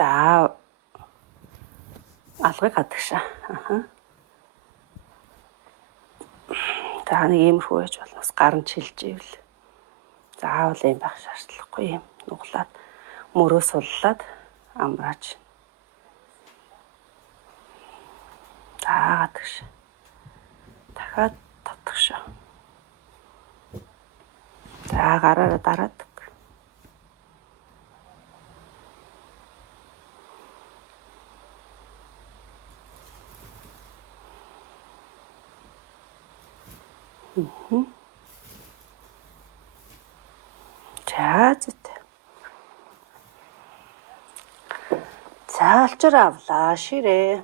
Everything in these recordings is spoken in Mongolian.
За алгыг хадагшаа. За нэг иймэрхүү байж болно. Гар нь чилж ивэл. Заавал юм байх шаардлагагүй юм. Нуглаад мөрөө суллаад амрааж. За хадагшаа. Дахиад татгшаа. За гараараа дараадаг. За зүйт. За олчор авлаа ширээ.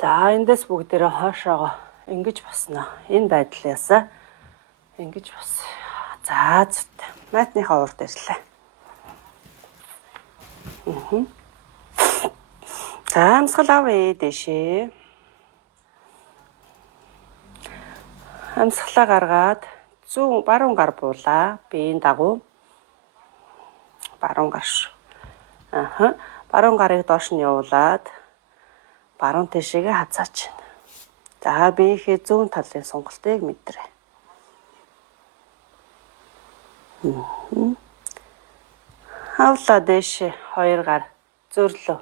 За эндээс бүгдээрээ хоошоогоо ингэж босноо. Энэ байдлаасаа ингэж бос. За зүйт. Майтныхаа урд ирлээ. За амсгал авъя дэшээ. Амсгалаа гаргаад зүүн баруун гар буулаа. Биеийн дагуу баруун гар шүү. Баруун гарыг доош нь явуулаад баруун тишээгээ хазаач. За биеийнхээ зүүн талын сонголтыг мэдрээ. Хавлаа дэшээ хоёр гар зөрлөө.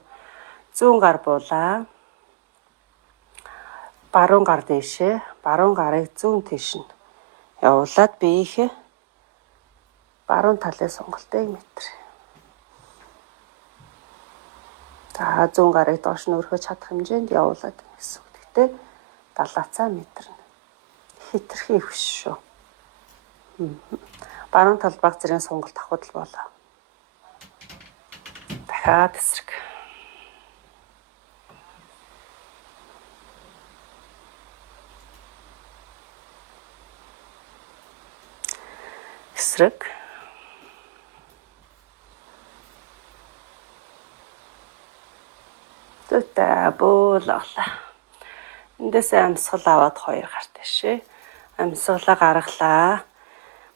Зүүн гар буулаа. Баруун гар дэшээ. Баруун гарыг зүүн тийш нь явуулаад биеийнхээ баруун талын сонголтыг мэдрээ. За зүүн гарыг доош нь өргөж чадах хэмжээнд явуулаад гэсэн үг. Гэхдээ 70 метрнэ. Хитрхи их шүү. Баруун талд баг зэрэг сонголт авахд л болоо. Дахиад эсрэг. Эсрэг. Зүйтэй буулгалаа. Эндээсээ амсгал аваад хоёр гар дэшээ. Амсгалаа гаргалаа.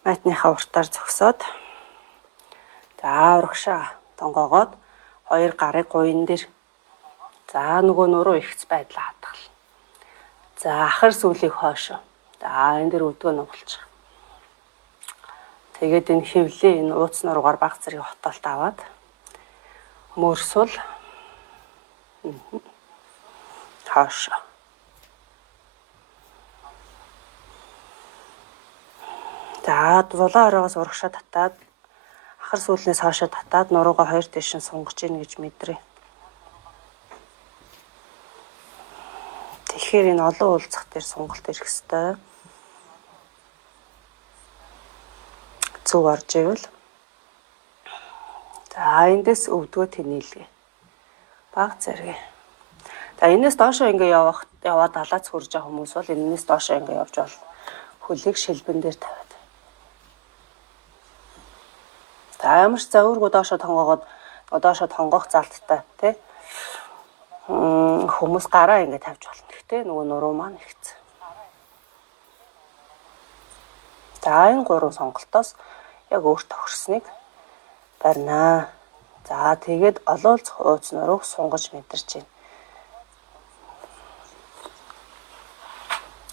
Майтныхаа уртаар зогсоод. За урагшаа тонгоогоод хоёр гарыг гуйн дээр. За нөгөө нуруу ихц байдлаа хадгална. За ахар сүүлийг хоошоо. За энэ дээр өвдгөө нугалчих. Тэгээд энэ хөвлийн энэ ууц нуруугаар баг зэрэг хотолт аваад мөрсөл хаашаа. За зулаа ороогоос урагшаа татаад ахар сүүлнээс хаашаа татаад нуруугаа хоёр тийш нь сунгаж ийн гэж мэдрээ. Тэгэхээр энэ олон уулзах дээр сонголт ирэх ёстой. Зүг орж ивэл. За эндээс өвдгөө тэнээлгээ. Баг зэрэг. За энэс доошоо ингээ яваад далаац хурж байгаа хүмүүс бол энэс доошоо ингээ явж бол хөлийг шилбэн дээр тавиад. За ямар ч завургуу доошоо тонгоогоод доошоо тонгох залттай тий. Хүмүүс гараа ингээ тавьж болно. Гэхдээ нөгөө нуруу маань ихсэн. За энэ гурван сонголтоос яг өөр тохирсныг барина. За тэгээд олоолцох ууц нурууг сунгаж мэдэрч байна.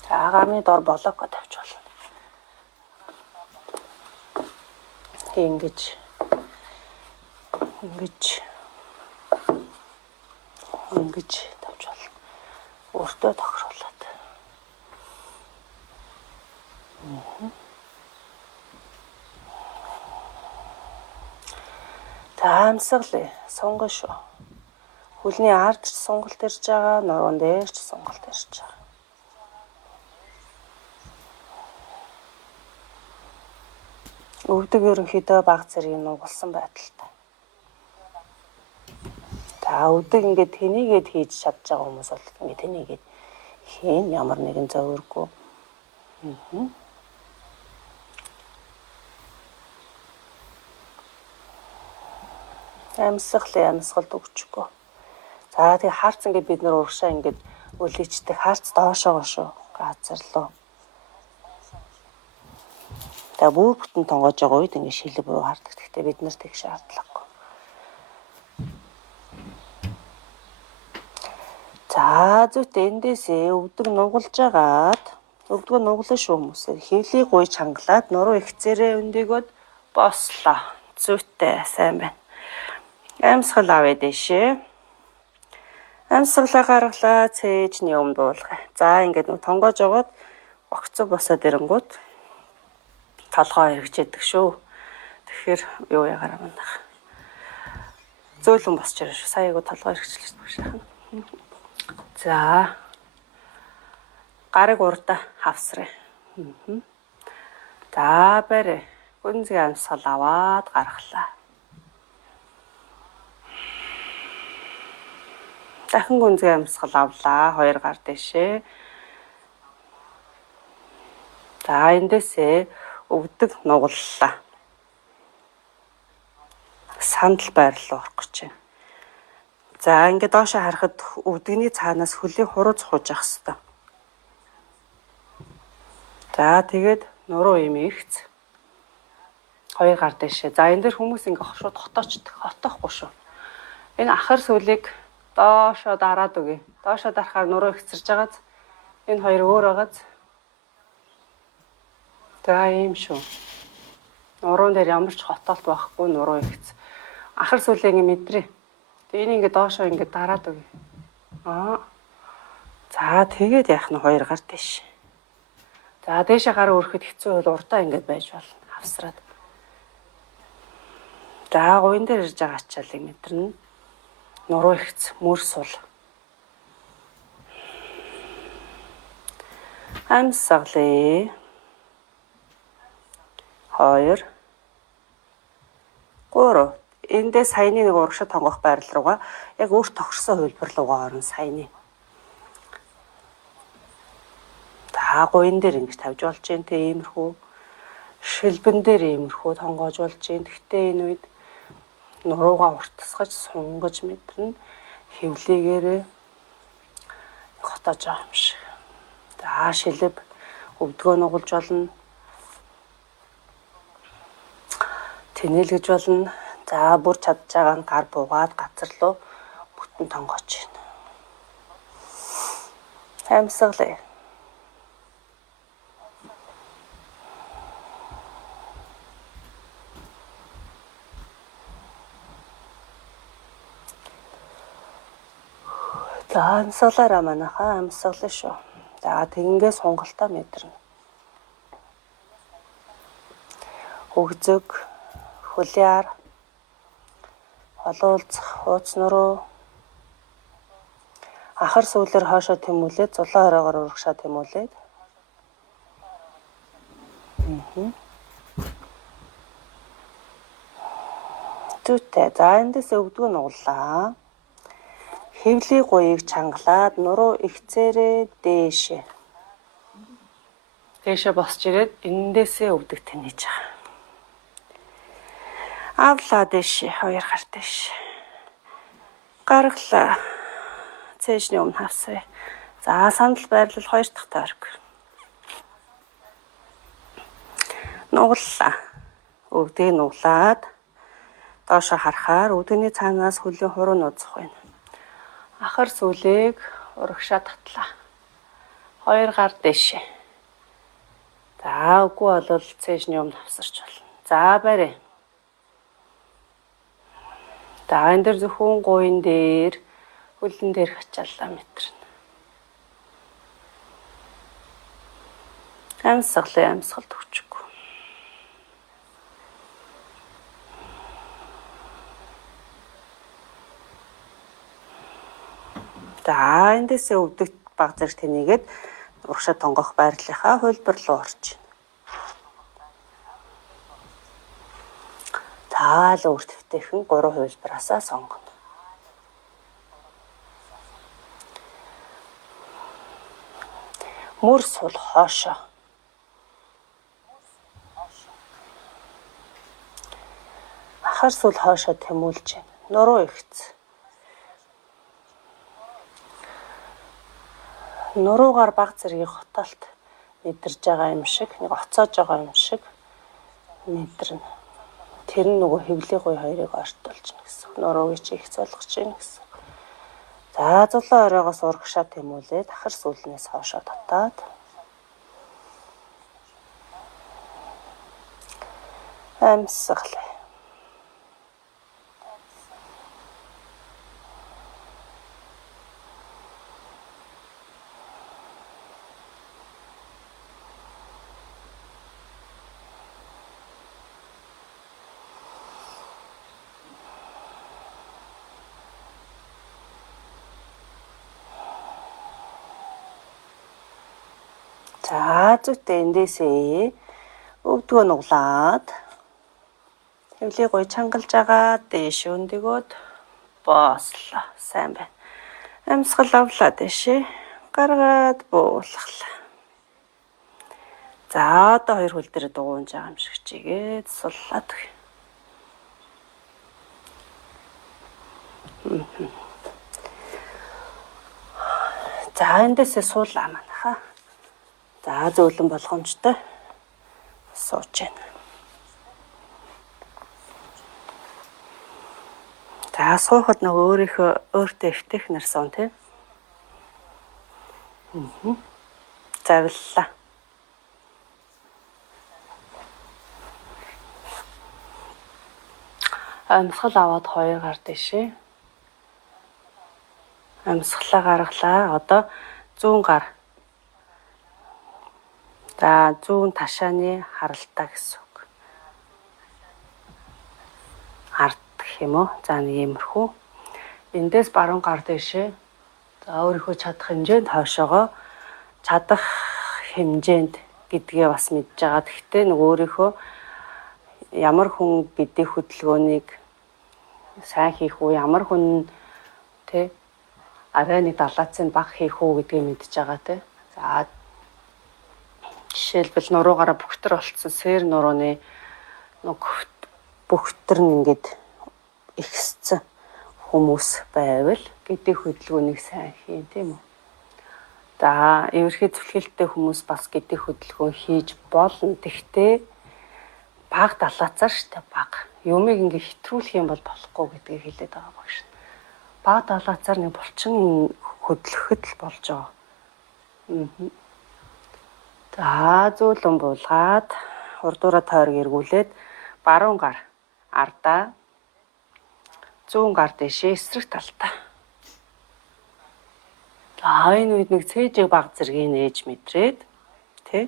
За гарны дор болоко тавьж болно. Ингэж тавьж болно. Өөртөө тохируулаад. За амсгалаа сунгаж шүү. Хөлний ард ч сонголт ирж байгаа, нуруунд дээр ч сонголт ирж байгаа. Өвдөг ерөнхийдөө баг зэрэг нугалсан байдалтай. За өвдөг ингээд тэнийгээд хийж чадж байгаа хүмүүс бол ингээд тэнийгээд хийн ямар нэгэн зовиргүй. Амсгалд өгчихгөө. За тэгээ харц ингээд бид нар урагшаа ингээд өлийчдэг харц доошоо шүү газар руу. За бүр бүтэн тонгоож байгаа үед ингээд шилэг рүү хардаг. Гэхдээ бид нар тэгш шаардлагагүй. За зүйтэй эндээсээ өвдөг нугалж агаад өвдгөө нуглаа шүү хүмүүсээ хөвлийг гуйж хангалаад нуруу ихцээрээ өндөгөөд бослоо. Зүйтэй сайн байна. Амьсгал авъя дэшээ. Амьсгалаа гаргалаа цээжний өмнө дуулгая. За ингээд нэг тонгоож агаад огцог босоод ирэнгүүт толгоо эргэжэдэг шүү. Тэгэхээр юу ягараа манах. Зөөлөн босч ирэх шүү. Саяг толгоо эргэжлээ шүү. За гарыг урдаа хавсраа. За барь. Гүнзгий амьсгал аваад гаргалаа. Дахин гүнзгий амьсгал авлаа. 2 гар дэшээ. За эндээсээ өвдөг нугаллаа. Сандал байрлал орох гэж байна. За ингээд доошоо харахад өвдөгний цаанаас хөлийг хурууц хууж явах хэрэгтэй. За тэгээд нуруу юм ихц. 2 гар дэшээ. За энэ дэр хүмүүс ингээд шууд хотоочдөг. Хотоохгүй шүү. Энэ ахар сүлийг доошоо дараад өгье. Доошоо дарахаар нуруу ихцэрж байгааз энэ хоёр өөр байгааз. За ийм шүү. Нуруун дээр ямар ч хотоолт байхгүй нуруу ихц. Ахар сүлийг мэдрээ. Тэгээ энийг ингээд доошоо ингээд дараад өгье. За тэгээд яах нь 2 гар дэш. За дээшээ гар өрөхөд хэцүү бол урдаа ингээд байж болно. Хавсраад. За гуйн дээр ирж байгаа ачаалыг мэдэрнэ. Нуруу ихц, мөр сул. Амьсгалаа. 2 3. Эндээ саяны нэг урагшаа тонгох байрал руугаа яг өөр тогшсон хөлбөр руугаа орно саяны. За гуйн дээр ингэж тавьж болж जैन тэ иймэрхүү. Шилбэн дээр иймэрхүү тонгоож болж जैन. Гэхдээ энэ үед нуруугаа уртасгаж сунгаж мэдэрнэ. Хевлийгээрээ хотоож байгаа юм шиг. За шилб өвдгөө нугалж болно. Тэнэлгэж болно. За бүр чадж байгаа нь гар буугаад газар руу бүтэн тонгоож байна. Амьсгалаа. За амьсгалаараа манайхаа амьсгалаа шүү. За тэгингээ сунгалтаа мэдэрнэ. Хөгзөг, хүлээр, олуулцах, хууц нуруу, ахар сүүлээр хоошоо тэмүүлээд, зулаан оройгоор урагшаа тэмүүлээд. Зүйтэй. За эндээс өвдгөө нуглаа. Хевлийн гуйг чангалаад нуруу ихцээрээ дээшээ. Дээшээ босч ирээд эндээсээ өвдөг тэнэж байгаа. Авлаа дэшээ 2 гар дэш. Гаргалаа. Цээжний өмнө хавсаа. За сандал байрлал 2 дахь тойрог. Нуглаа. Өвдөг нуглаад доошоо харахаар өвдөгний цаанаас хөлийн хуруу нууцах байна. Ахар сүлийг урагшаа татлаа. 2 гар дэшээ. За үгүй бол цээжний өмнө хавсарч болно. За барь. За энэ дэр зөвхөн гуйн дээр хөлн дээр хачааллаа мэдэрнэ. Амьсгалт өгчгүй. За эндээсээ өвдөг баг зэрэг тэнийгээд урагшаа тонгох байрлалынхаа хөлбөр рүү орж байна. Таал өөрт төвтэйхэн 3 хөлбраасаа сонгоно. Мөр сул хоошоо. Ахар сул хоошоо тэмүүлж байна. Нуруу ихц. Нуруугаар баг зэргийн хотоолт мэдэрж байгаа юм шиг, нэг оцоож байгаа юм шиг мэдрэнэ. Тэр нь нөгөө хэвлийн гуй хоёрыг ортолж гэнэ гэсэн. Нуруугийн чи их золгож гэнэ гэсэн. За зулаа оройгоос урагшаа тэмүүлээд ахар сүүлнээс хоошоо татаад амьсгалаа. За зүйтэй эндээсээ өвдгөө нуглаад хэвлийг гой чангалж агаад дээш өндөгөөд боослоо. Сайн байна. Амьсгал авлаа дэшээ. Гаргаад буулгалаа. За одоо хоёр хөл дээр дугуунж байгаа юм шиг чигээд суллаад. За эндээсээ суулаа манайха. За зөөлөн болгоомжтой сууж байна. За суухад нөгөө өөрийнхөө өөртөө эвтэх нарсан тийм. Завиллаа. Амьсгал аваад 2 гар дэшээ. Амьсгалаа гаргалаа. Одоо 100 гар. За 100 ташааны харалтаа гэсэн үг. Ард гэх юм уу? За нэг иймэрхүү. Эндээс баруун гар дэшээ. За өөрийнхөө чадах хэмжээнд хойшоогоо чадах хэмжээнд гэдгээ бас мэдж байгаа. Гэхдээ нөгөө өөрийнхөө ямар хүн бидний хөдөлгөөнийг сайн хийх үү, ямар хүн тэ арай нэг далаацын баг хийх үү гэдгийг мэдж байгаа тэ. За жишээлбэл нуруугаараа бөхтөр болцсон сэр нурууны бөхтөр нь ингээд ихссэн хүмүүс байвал гэдэг хөдөлгөөнийг сайн хийн тийм үү. За эвэрхий зүлхэлттэй хүмүүс бас гэдэг хөдөлгөөн хийж болно. Тэгтээ баг далаацаар штэ баг. Юмыг ингээд хэтрүүлэх юм бол болохгүй гэдгийг хэлээд байгаа багш. Баг далаацаар нэг булчин хөдлөхөд л болж байгаа. За зөөлөн буулгаад урдуура тойрог эргүүлээд баруун гар ардаа 100 гар дэшээ эсрэг талтаа. За энэ үед нэг цээжийг баг зэргийг нээж мэдрээд тий.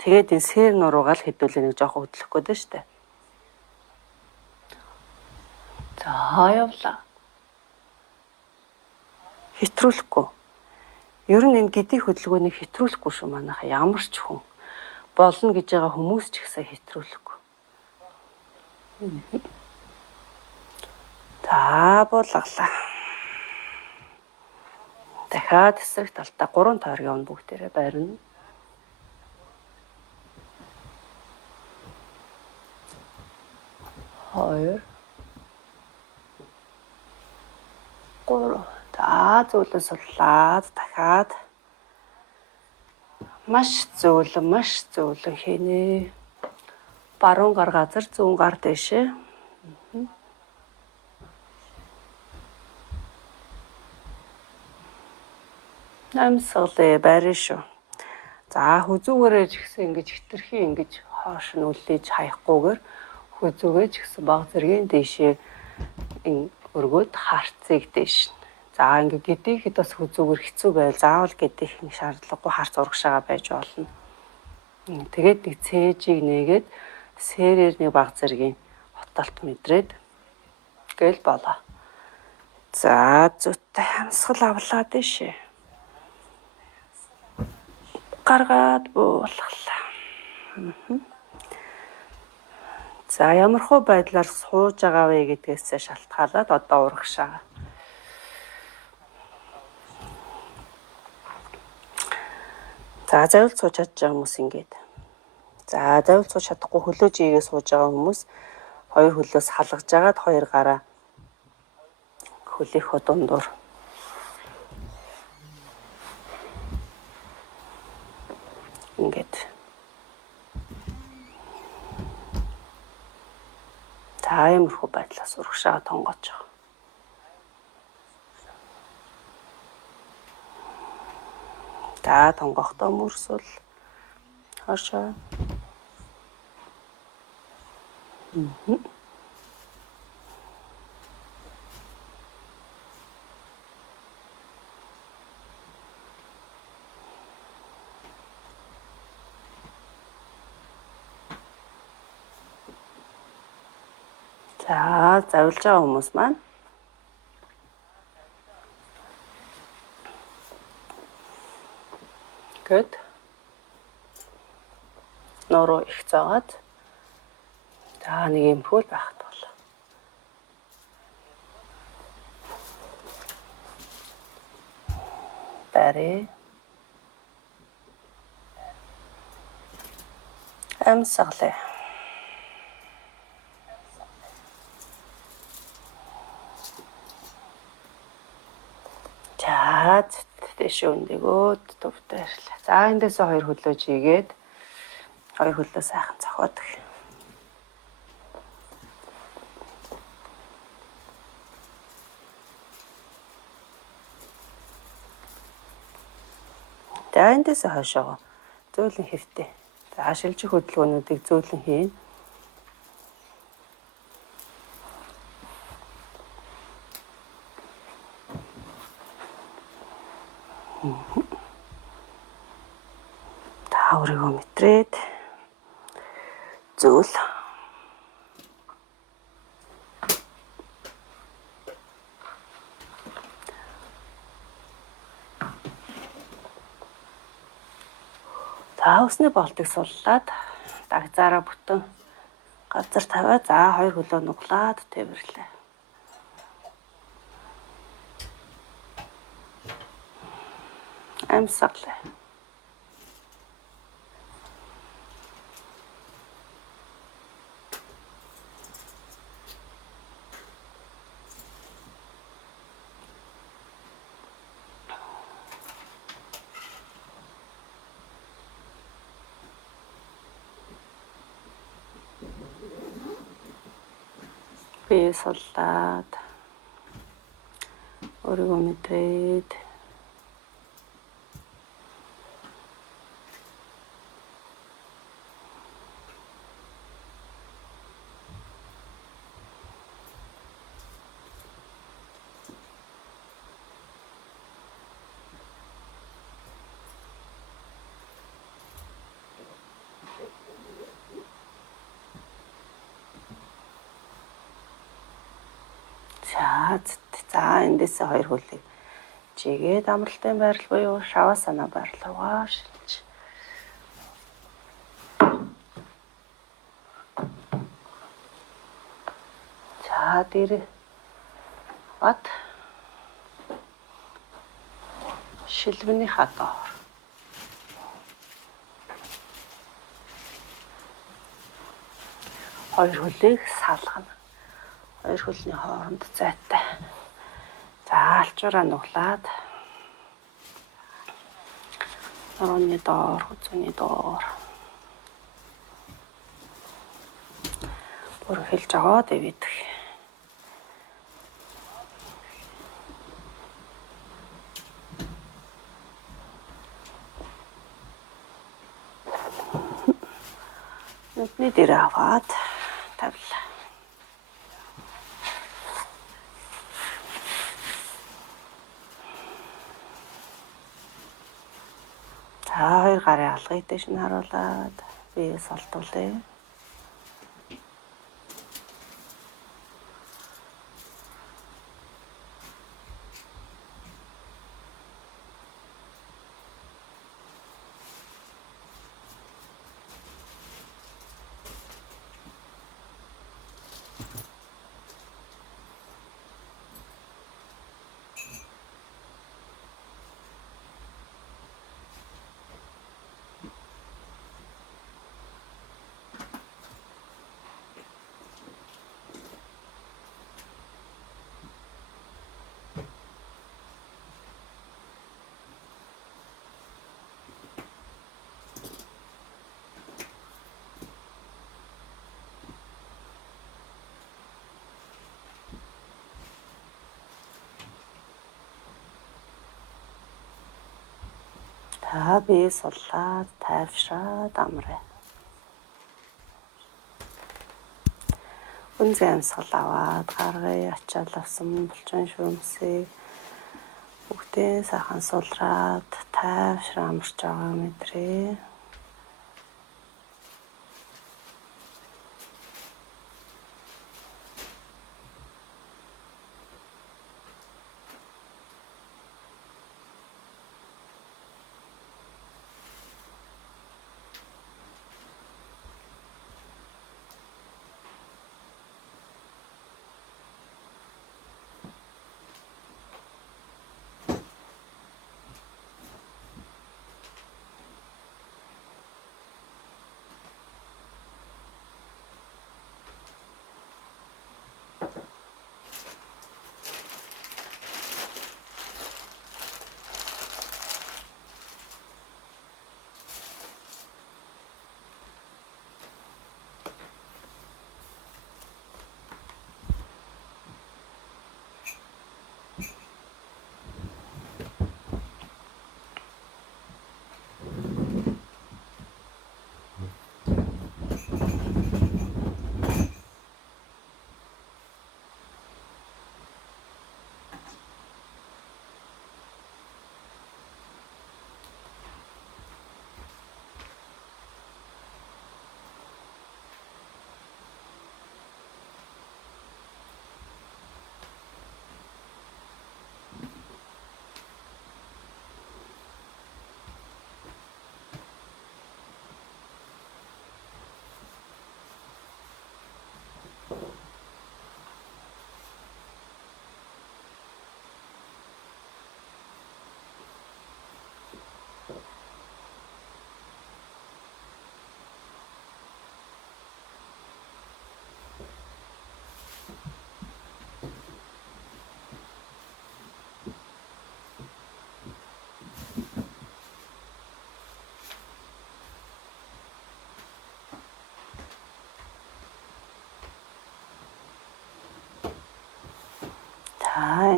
Тэгээд энэ сэр нуруугаал хэдүүлээ нэг жоох хөдлөх гээд штэ. За явлаа. Хэтрүүлэхгүй. Ер нь энэ гэдгийг хөдөлгөөнийг хэтрүүлэхгүй шүү манайха ямар ч хүн болно гэж байгаа хүмүүс ч ихсэ хэтрүүлэхгүй. За буулгалаа. Дахиад эсрэг талтаа 3 тойрог явна бүгдээрээ байрна. Хоёр. 3. За зөөлөн суллаад дахиад маш зөөлөн хийнэ. Баруун гар газар 100 гар дэшээ. Амьсгалаа барин шүү. За хүзүүгээрээ ч гэсэн ингэж хитрхи ингэж хоош нь үлээж хаяггүйгээр хүзүүгээ ч гэсэн баг зэргийн дэшээ өргөөд харцыг дэш. За ингээ гэдийхэд бас хүзүүгээр хэцүү байл заавал гэдийх нэг шаардлагагүй харц урагшаага байж болно. Тэгээд нэг цээжийг нээгээд сэрээр нэг баг зэргийн хотолт мэдрээд гэл болоо. За зүйтэй амьсгал авлаа дэшээ. Гаргаад буулгалаа. За ямархуу байдлаар сууж байгаа вэ гэдгээс шалтгаалаад одоо урагшаа. За завил сууж чадж байгаа хүмүүс ингээд. За завил сууж чадахгүй хөлөө жигээ сууж байгаа хүмүүс хоёр хөлөөс халгаж агаад хоёр гараа хөлийнхөө дундуур ингээд За иймэрхүү байдлаас урагшаа тонгооч байгаа. За тонгохдоо мөрсөл хошоо. За завилж байгаа хүмүүс маань гээд нуруу их заагаад за нэг юм хөл байхад бол бари амьсгалаа. За дэше өндөгөөд төвтөрлээ. За эндээс хоёр хөлөө жигээд хоёр хөлөө сайхан цохоод. За эндээс хойшоо зөөлөн хэвтээ. За шилжих хөдөлгөөнүүдийг зөөлөн хийн. Та өөрийгөө мэдрээд зөөл. За усны болтыг суллаад дагзаараа бүтэн газар тавиа. За хоёр хөлөө нуглаад тээвэрлээ. Амьсгалаа. Би суллаад өөрийгөө мэдрээд за эндээс хоёр хөлийг жигээд амралтын байрал буюу шавасана байрал руугаа шилж. За дээр бат шилбэний хадаар. Хоёр хөлийг салгана. Хоёр хөлний хооронд зайтай. За алчуураа нуглаад нурууны доор, хүзүүний доор бүр хэлж аваад ивэдэх. Нүдний дээр аваад тавилаа. За хоёр гарын алгыг дэш нь харуулад биеэ солдуулъя. За бие суллаад тайвшраад амраа. Үнзэн амьсгал аваад гаргая, ачаал авсан булчин шүүмсийг бүгдээ сайхан сулраад тайвшраа амарч байгаа мэдрээ.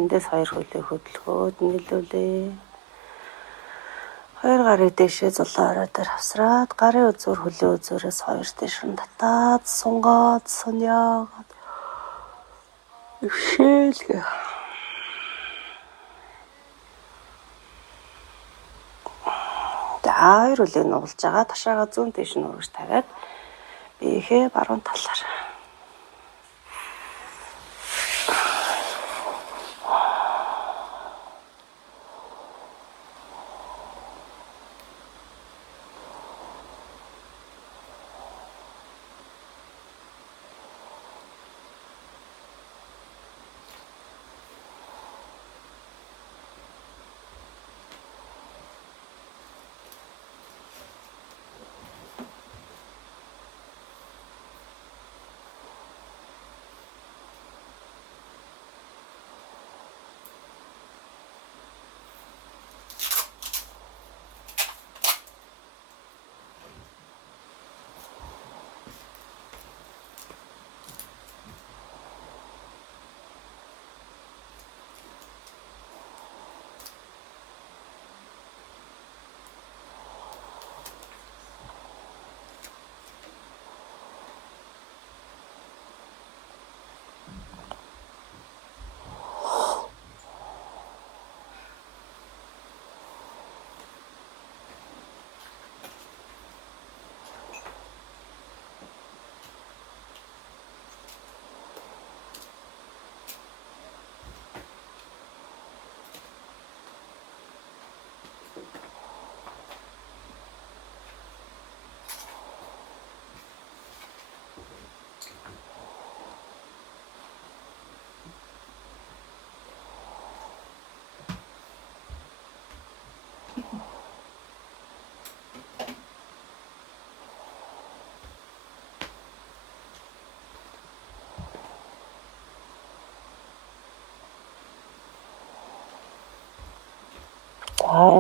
Эндээс 2 хөлийг хөдөлгөөд нийлүүлээ. 2 гарыг дэшээ зулаа орой дээр хавсраад гарын үзүүр хөлийн үзүүрээс 2 дэш нь татаад сунгаад суньяагаад өвшөөлгөө. За 2 хөлийг нуулж байгаа. Ташаага зүүн дэш нь өргөж тавиад биеийнхээ баруун талаар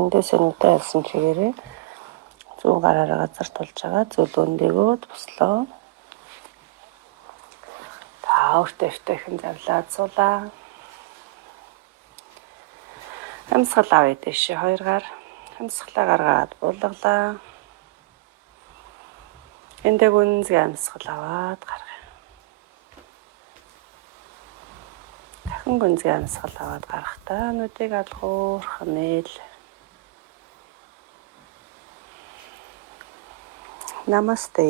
эндээс өнөдөө ялсан чигээрээ зүүн гараараа газар тулж байгаа зөвлөн дээгөөд буслоо. Өөртөө өвтөйхэн завлаад суулаа. Амьсгал авъя дэшээ 2 гар. Амьсгалаа гаргаад буулгалаа. Эндээ гүнзгий амьсгал аваад гаргая. Дахин гүнзгий амьсгал аваад гарахдаа нүдийг алгуурхан нээл. Намасте.